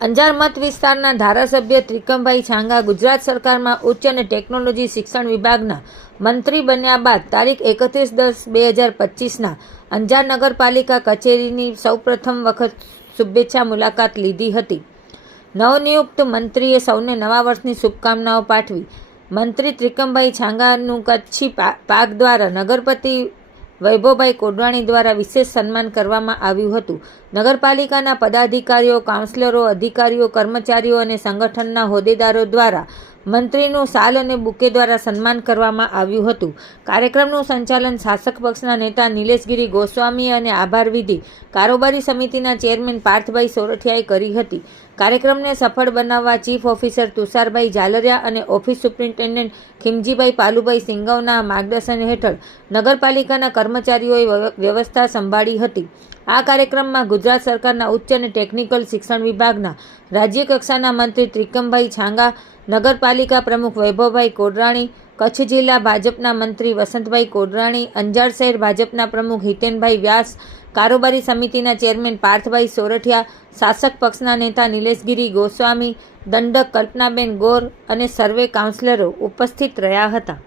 અંજાર મત વિસ્તારના ધારાસભ્ય ત્રિકમભાઈ છાંગા ગુજરાત સરકારમાં ઉચ્ચ અને ટેકનોલોજી શિક્ષણ વિભાગના મંત્રી બન્યા બાદ તારીખ એકત્રીસ દસ બે હજાર પચીસના અંજાર નગરપાલિકા કચેરીની સૌપ્રથમ વખત શુભેચ્છા મુલાકાત લીધી હતી. નવનિયુક્ત મંત્રીએ સૌને નવા વર્ષની શુભકામનાઓ પાઠવી. મંત્રી ત્રિકમભાઈ છાંગાનું કચ્છી પાક દ્વારા નગરપતિ વૈભવભાઈ કોડવાણી દ્વારા વિશેષ સન્માન કરવામાં આવ્યું હતું. નગરપાલિકાના પદાધિકારીઓ, કાઉન્સિલરો, અધિકારીઓ, કર્મચારીઓ અને સંગઠનના હોદ્દેદારો દ્વારા મંત્રીનું સાલ અને બુકે દ્વારા સન્માન કરવામાં આવ્યું હતું. કાર્યક્રમનું સંચાલન શાસક પક્ષના નેતા નિલેશગીરી ગોસ્વામી અને આભાર વિધિ કારોબારી સમિતિના ચેરમેન પાર્થભાઈ સોરઠિયાએ કરી હતી. કાર્યક્રમને સફળ બનાવવા ચીફ ઓફિસર તુષારભાઈ ઝાલરિયા અને ઓફિસ સુપ્રિન્ટેન્ડન્ટ ખીમજીભાઈ પાલુભાઈ સિંગવના માર્ગદર્શન હેઠળ નગરપાલિકાના કર્મચારીઓએ વ્યવ- વ્યવસ્થા સંભાળી હતી. આ કાર્યક્રમમાં ગુજરાત સરકારના ઉચ્ચ અને ટેકનિકલ શિક્ષણ વિભાગના રાજ્ય કક્ષાના મંત્રી ત્રિકમભાઈ છાંગા, નગરપાલિકા પ્રમુખ વૈભવભાઈ કોડરાણી, કચ્છ જિલ્લા ભાજપના મંત્રી વસંતભાઈ કોડરાણી, અંજાર શહેર ભાજપના પ્રમુખ હિતેનભાઈ વ્યાસ, કારોબારી સમિતિના ચેરમેન પાર્થભાઈ સોરઠિયા, શાસક પક્ષના નેતા નિલેશગીરી ગોસ્વામી, દંડક કલ્પનાબેન ગોર અને સર્વે કાઉન્સિલરો ઉપસ્થિત રહ્યા હતા.